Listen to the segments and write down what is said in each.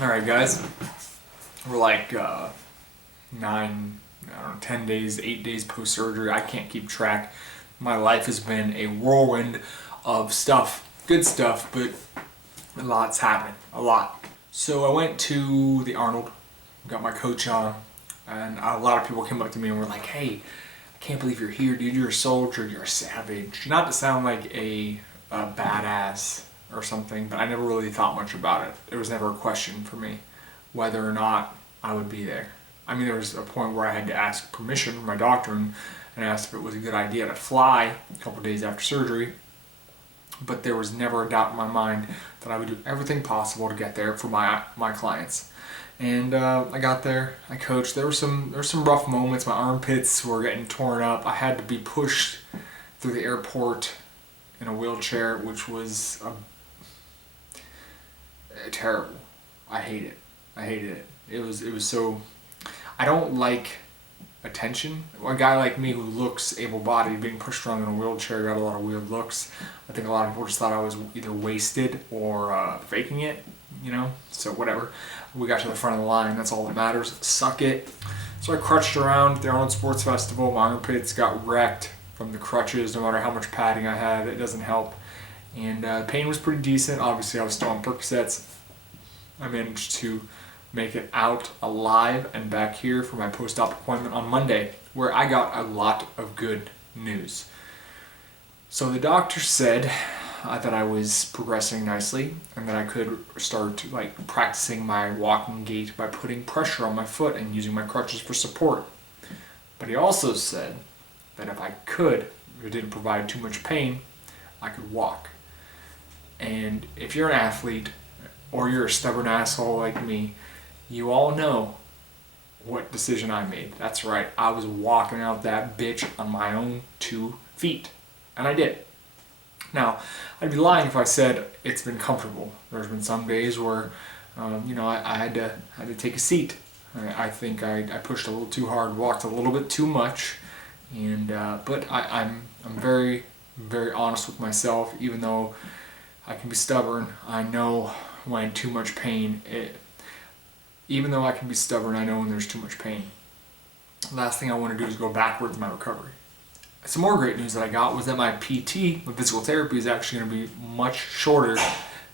Alright guys, we're like 10 days, 8 days post-surgery. I can't keep track. My life has been a whirlwind of stuff, good stuff, but a lot's happened, a lot. So I went to the Arnold, got my coach on, and a lot of people came up to me and were like, hey, I can't believe you're here, dude, you're a soldier, you're a savage. Not to sound like a badass or something, but I never really thought much about it. It was never a question for me whether or not I would be there. I mean, there was a point where I had to ask permission from my doctor and asked if it was a good idea to fly a couple days after surgery, but there was never a doubt in my mind that I would do everything possible to get there for my clients. And I got there, I coached. There were some rough moments. My armpits were getting torn up. I had to be pushed through the airport in a wheelchair, which was terrible. I hated it. It was so. I don't like attention. A guy like me who looks able-bodied being pushed around in a wheelchair got a lot of weird looks. I think a lot of people just thought I was either wasted or faking it, so whatever. We got to the front of the line, that's all that matters. Suck it. So I crutched around at the Arnold Sports Festival. My armpits got wrecked from the crutches. No matter how much padding I had, it doesn't help. And pain was pretty decent. Obviously I was still on Percocets. I managed to make it out alive and back here for my post-op appointment on Monday, where I got a lot of good news. So the doctor said that I was progressing nicely and that I could start practicing my walking gait by putting pressure on my foot and using my crutches for support. But he also said that if it didn't provide too much pain, I could walk. And if you're an athlete or you're a stubborn asshole like me, you all know what decision I made. That's right, I was walking out that bitch on my own 2 feet. And I did. Now, I'd be lying if I said it's been comfortable. There's been some days where, I had to take a seat. I think I pushed a little too hard, walked a little bit too much, and but I'm very, very honest with myself. Even though I can be stubborn, I know when too much pain. Even though I can be stubborn, I know when there's too much pain. Last thing I want to do is go backwards in my recovery. Some more great news that I got was that my PT, my physical therapy, is actually going to be much shorter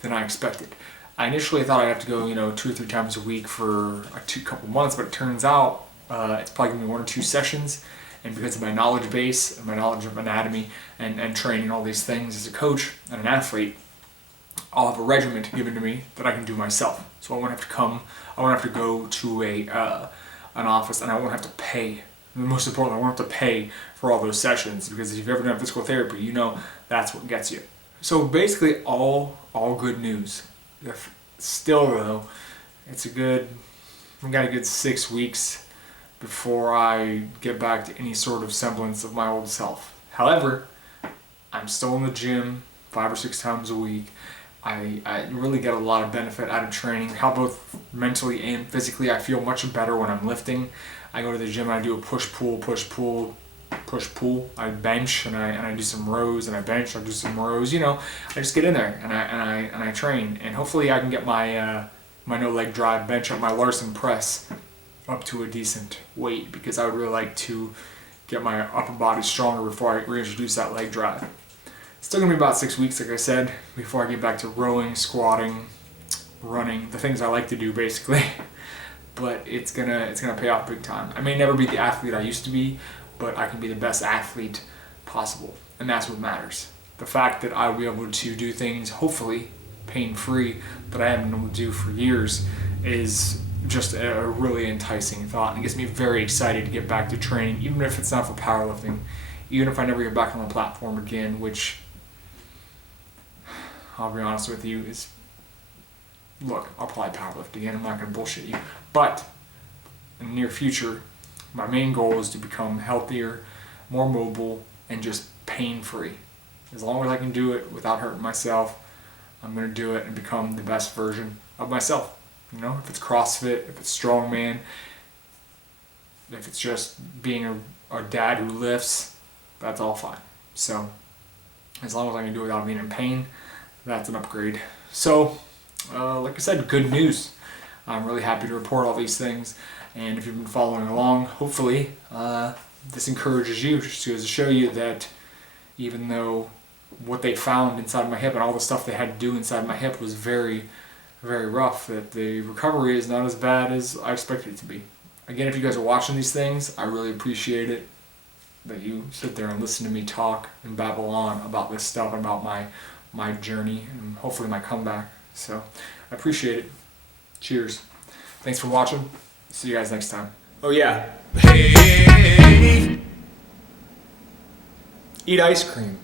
than I expected. I initially thought I'd have to go, 2 or 3 times a week for a couple months, but it turns out it's probably going to be 1 or 2 sessions. And because of my knowledge base and my knowledge of anatomy and training all these things as a coach and an athlete, I'll have a regimen given to me that I can do myself. So I won't have to go to an office, and I won't have to pay. And most importantly, I won't have to pay for all those sessions, because if you've ever done physical therapy, that's what gets you. So basically all good news. Still though, we got a good 6 weeks before I get back to any sort of semblance of my old self. However, I'm still in the gym 5 or 6 times a week. I really get a lot of benefit out of training, how both mentally and physically. I feel much better when I'm lifting. I go to the gym and I do a push-pull. I bench and I do some rows, and I bench, I do some rows. I just get in there and I train, and hopefully I can get my no leg drive bench up, my Larson press up to a decent weight, because I would really like to get my upper body stronger before I reintroduce that leg drive. It's still going to be about 6 weeks, like I said, before I get back to rowing, squatting, running, the things I like to do basically. But it's gonna pay off big time. I may never be the athlete I used to be, but I can be the best athlete possible, and that's what matters. The fact that I'll be able to do things, hopefully pain-free, that I haven't been able to do for years is just a really enticing thought, and it gets me very excited to get back to training, even if it's not for powerlifting, even if I never get back on the platform again, which, I'll be honest with you, look, I'll probably powerlift again, I'm not going to bullshit you, but in the near future, my main goal is to become healthier, more mobile, and just pain-free. As long as I can do it without hurting myself, I'm going to do it and become the best version of myself. If it's CrossFit, if it's strongman, if it's just being a dad who lifts, that's all fine. So As long as I can do it without being in pain, that's an upgrade. So, like I said, good news. I'm really happy to report all these things. And if you've been following along, hopefully this encourages you, just goes to show you that even though what they found inside my hip and all the stuff they had to do inside my hip was very, very rough, that the recovery is not as bad as I expected it to be. Again, if you guys are watching these things, I really appreciate it that you sit there and listen to me talk and babble on about this stuff, about my journey, and hopefully my comeback. So I appreciate it. Cheers. Thanks for watching. See you guys next time. Oh yeah. Hey. Eat ice cream.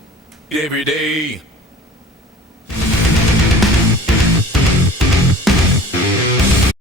Every day.